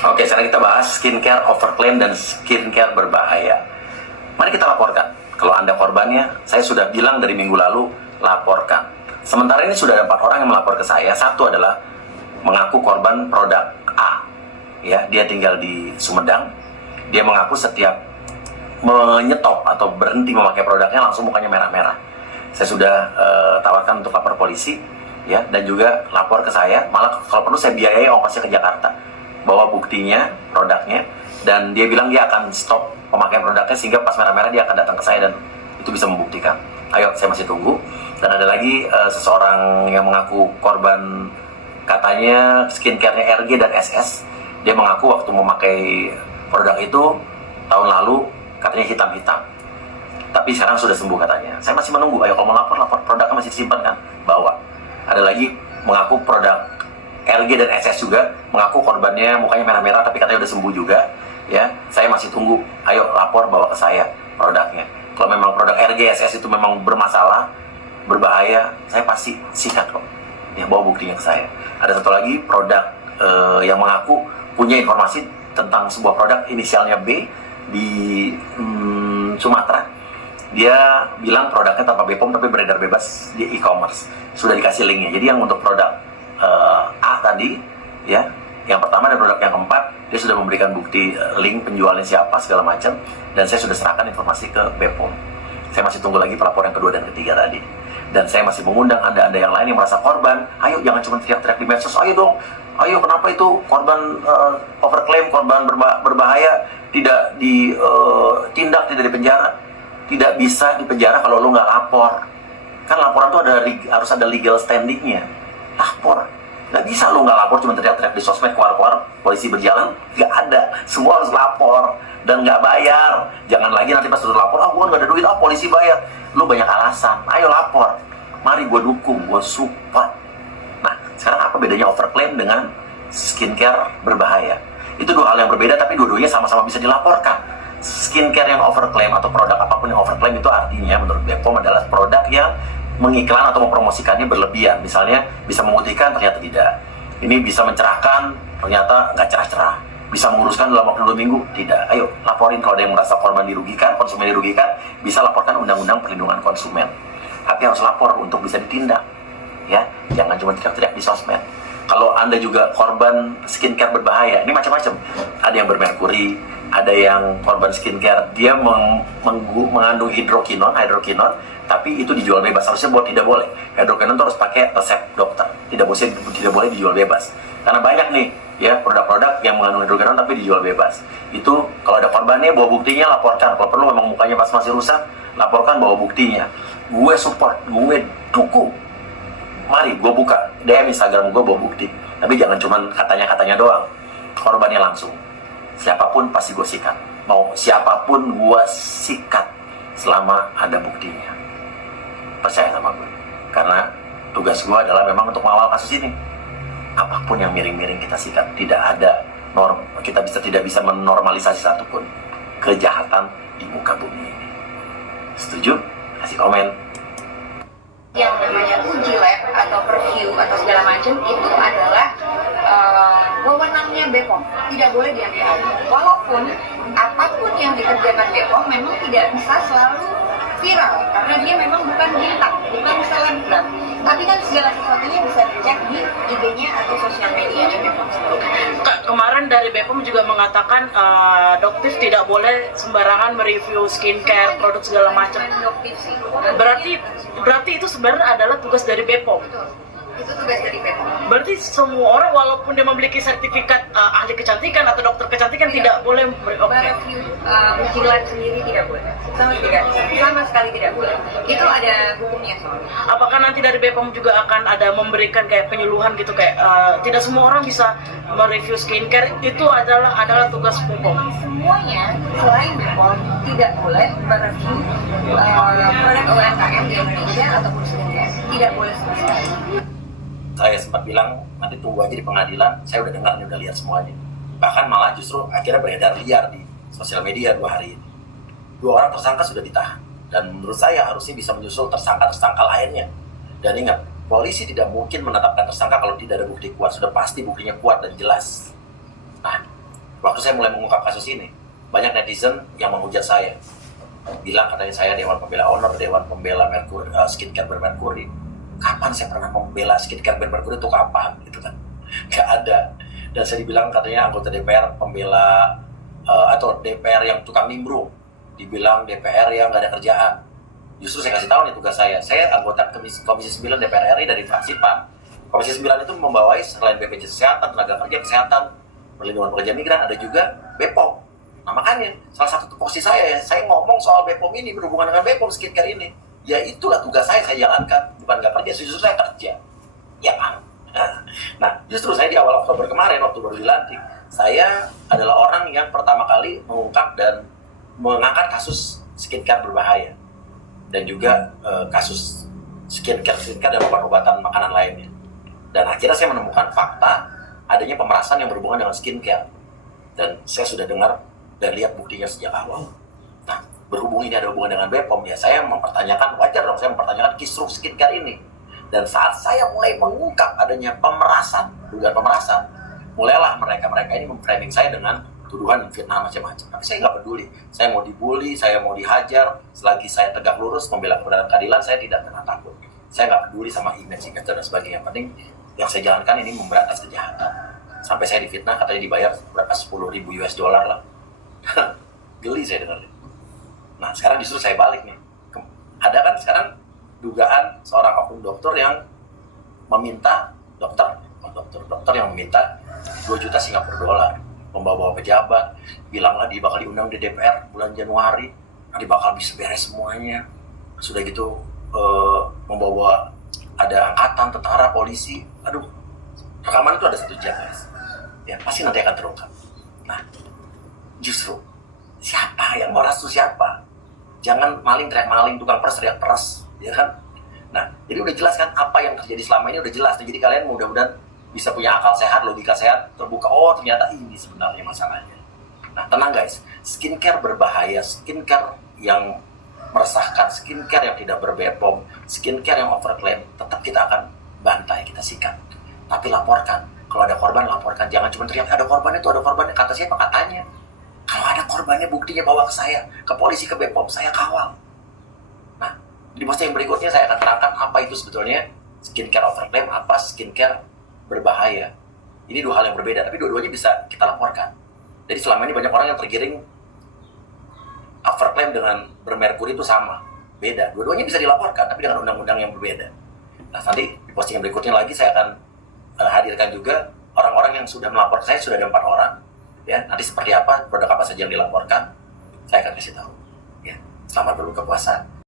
Oke, sekarang kita bahas skincare overclaim dan skincare berbahaya. Mari kita laporkan. Kalau Anda korbannya, saya sudah bilang dari minggu lalu, laporkan. Sementara ini sudah ada 4 orang yang melapor ke saya. Satu adalah mengaku korban produk A. Ya, dia tinggal di Sumedang. Dia mengaku setiap menyetop atau berhenti memakai produknya langsung mukanya merah-merah. Saya sudah tawarkan untuk lapor polisi, ya, dan juga lapor ke saya. Malah kalau perlu saya biayai ongkosnya ke Jakarta, bawa buktinya, produknya, dan dia bilang dia akan stop pemakaian produknya sehingga pas merah-merah dia akan datang ke saya dan itu bisa membuktikan. Ayo, saya masih tunggu. Dan ada lagi seseorang yang mengaku korban katanya skincare-nya RG dan SS. Dia mengaku waktu memakai produk itu tahun lalu katanya hitam-hitam. Tapi sekarang sudah sembuh katanya. Saya masih menunggu. Ayo, kalau mau lapor produknya masih disimpan kan? Bawa. Ada lagi mengaku produk LG dan SS juga, mengaku korbannya mukanya merah-merah tapi katanya udah sembuh juga. Ya, saya masih tunggu. Ayo lapor, bawa ke saya produknya. Kalau memang produk LG SS itu memang bermasalah, berbahaya, saya pasti sikat kok. Ya, bawa buktinya ke saya. Ada satu lagi produk yang mengaku punya informasi tentang sebuah produk inisialnya B di Sumatera. Dia bilang produknya tanpa BPOM tapi beredar bebas di e-commerce. Sudah dikasih linknya. Jadi yang untuk produk A tadi, ya, yang pertama dan produk yang keempat, dia sudah memberikan bukti link penjualnya siapa segala macam, dan saya sudah serahkan informasi ke BPOM. Saya masih tunggu lagi pelapor yang kedua dan ketiga tadi. Dan saya masih mengundang Anda yang lain yang merasa korban, ayo jangan cuma teriak-teriak di medsos, ayo dong, ayo kenapa itu korban overclaim, korban berbahaya, tidak ditindak, tidak dipenjara. Tidak bisa dipenjara kalau lo nggak lapor. Kan laporan tuh harus ada legal standingnya. Lapor. Nggak bisa lo nggak lapor cuma teriak-teriak di sosmed, keluar-keluar, polisi berjalan. Nggak ada. Semua harus lapor. Dan nggak bayar. Jangan lagi nanti pas udah lapor, gue nggak ada duit, polisi bayar. Lo banyak alasan. Ayo lapor. Mari gue dukung, gue support. Nah, sekarang apa bedanya overclaim dengan skincare berbahaya? Itu dua hal yang berbeda, tapi dua-duanya sama-sama bisa dilaporkan. Skincare yang overclaim atau produk apapun yang overclaim itu artinya menurut BPOM adalah produk yang mengiklan atau mempromosikannya berlebihan. Misalnya bisa memutihkan, ternyata tidak. Ini bisa mencerahkan, ternyata nggak cerah-cerah. Bisa menguruskan dalam waktu 2 minggu, tidak. Ayo laporin kalau ada yang merasa korban dirugikan, konsumen dirugikan, bisa laporkan Undang-Undang Perlindungan Konsumen. Tapi harus lapor untuk bisa ditindak. Ya, jangan cuma teriak-teriak di sosmed. Kalau Anda juga korban skincare berbahaya, ini macam-macam. Ada yang bermerkuri, ada yang korban skincare, dia mengandung hidrokinon, tapi itu dijual bebas. Harusnya tidak boleh. Hidrokinon itu harus pakai resep dokter. Tidak boleh dijual bebas. Karena banyak nih, ya, produk-produk yang mengandung hidrokinon tapi dijual bebas. Itu kalau ada korbannya, bawa buktinya, laporkan. Kalau perlu memang mukanya pas masih rusak, laporkan, bawa buktinya. Gue support, gue dukung. Mari, gue buka DM Instagram gue, bawa bukti. Tapi jangan cuma katanya-katanya doang. Korbannya langsung. Siapapun pasti gue sikat. Mau siapapun gue sikat selama ada buktinya. Percaya sama gue. Karena tugas gue adalah memang untuk mengawal kasus ini. Apapun yang miring-miring kita sikat. Tidak ada kita tidak bisa menormalisasi satupun kejahatan di muka bumi ini. Setuju? Kasih komen. Yang namanya uji lab atau review atau segala macam itu adalah wewenangnya BPOM, tidak boleh diambil alih. Walaupun apapun yang dikerjakan BPOM memang tidak bisa selalu viral karena dia memang bukan bintang, bukan selebgram. Tapi kan segala sesuatunya bisa dicek di IG-nya atau sosial medianya BPOM sendiri. Kemarin dari BPOM juga mengatakan Doktif tidak boleh sembarangan mereview skincare, produk segala macam. Doktif sih. Berarti itu sebenarnya adalah tugas dari BPOM. Betul. Itu tugas dari BPOM. Berarti semua orang walaupun dia memiliki sertifikat ahli kecantikan atau dokter kecantikan tidak boleh mereview uji lab sendiri, tidak boleh. Sama sekali tidak boleh. Itu ada hukumnya soalnya. Apakah nanti dari BPOM juga akan ada memberikan kayak penyuluhan gitu kayak tidak semua orang bisa mereview skincare, itu adalah tugas BPOM. Semuanya selain BPOM tidak boleh mereview produk UMKM di Indonesia ataupun skincare. Tidak boleh sama sekali. Saya sempat bilang nanti tunggu aja di pengadilan. Saya udah dengar nih, udah lihat semuanya. Bahkan malah justru akhirnya beredar liar di sosial media 2 hari ini. 2 orang tersangka sudah ditahan. Dan menurut saya harusnya bisa menyusul tersangka lainnya. Dan ingat, polisi tidak mungkin menetapkan tersangka kalau tidak ada bukti kuat. Sudah pasti buktinya kuat dan jelas. Nah, Waktu saya mulai mengungkap kasus ini, banyak netizen yang menghujat saya, bilang katanya saya Dewan Pembela Honor, Dewan Pembela skincare bermerkuri. Kapan saya pernah membela skincare bermerkuri itu kapan gitu kan? Gak ada. Dan saya dibilang katanya anggota DPR pembela atau DPR yang tukang nimbrung, dibilang DPR yang gak ada kerjaan. Justru saya kasih tahu nih tugas saya anggota Komisi 9 DPR RI dari fraksi PAN. Komisi 9 itu membawai selain BPJS Kesehatan, tenaga kerja kesehatan, perlindungan pekerja migran, ada juga BPOM. Nah makanya salah satu tupoksi saya ngomong soal BPOM ini berhubungan dengan BPOM skincare ini. Ya itulah tugas saya jalankan, bukan nggak kerja, justru saya kerja. Ya kan? Nah justru saya di awal Oktober kemarin waktu baru dilantik, saya adalah orang yang pertama kali mengungkap dan mengangkat kasus skincare berbahaya dan juga kasus skincare dan obat-obatan makanan lainnya. Dan akhirnya saya menemukan fakta adanya pemerasan yang berhubungan dengan skincare. Dan saya sudah dengar dan lihat buktinya sejak awal. Nah, berhubung ini ada hubungan dengan BPOM, ya saya mempertanyakan, wajar dong saya mempertanyakan kisruh skincare ini. Dan saat saya mulai mengungkap adanya pemerasan, dugaan pemerasan, mulailah mereka ini memframing saya dengan tuduhan dan fitnah macam-macam. Tapi saya nggak peduli. Saya mau dibully, saya mau dihajar, selagi saya tegak lurus membela kebenaran keadilan, saya tidak pernah takut. Saya nggak peduli sama image dan sebagainya. Yang penting yang saya jalankan ini memberantas kejahatan. Sampai saya difitnah, katanya dibayar berapa 10.000 US dollar lah. Geli saya dengar. Nah sekarang justru saya balik nih. Ada kan sekarang dugaan seorang oknum dokter yang meminta dokter yang meminta 2 juta Singapura dolar, membawa pejabat, bilanglah dia bakal diundang di DPR bulan Januari, nanti bakal bisa beres semuanya. Sudah gitu membawa ada angkatan, tentara, polisi. Aduh, rekaman itu ada 1 jam guys. Ya pasti nanti akan terungkap. Nah, justru siapa yang meras itu siapa? Jangan maling teriak maling, tukang peras teriak peras, ya kan? Nah, jadi udah jelas kan apa yang terjadi selama ini udah jelas. Jadi kalian mudah-mudahan bisa punya akal sehat, logika sehat, terbuka. Oh ternyata ini sebenarnya masalahnya. Nah tenang guys, skincare berbahaya, skincare yang meresahkan, skincare yang tidak berbepom, skincare yang overclaim, tetap kita akan bantai, kita sikat. Tapi laporkan, kalau ada korban laporkan, jangan cuma teriak ada korban itu ada korbannya, kata siapa katanya. Kalau ada korbannya buktinya bawa ke saya, ke polisi, ke Bepom, saya kawal. Nah, di posting yang berikutnya saya akan terangkan apa itu sebetulnya skincare overclaim, apa skincare berbahaya. Ini 2 hal yang berbeda, tapi dua-duanya bisa kita laporkan. Jadi selama ini banyak orang yang tergiring overclaim dengan bermerkuri itu sama, beda. Dua-duanya bisa dilaporkan, tapi dengan undang-undang yang berbeda. Nah nanti di posting yang berikutnya lagi saya akan hadirkan juga orang-orang yang sudah melapor ke saya, sudah ada 4 orang. Ya, nanti seperti apa, produk apa saja yang dilaporkan, saya akan kasih tahu. Ya, selamat berbuka puasa.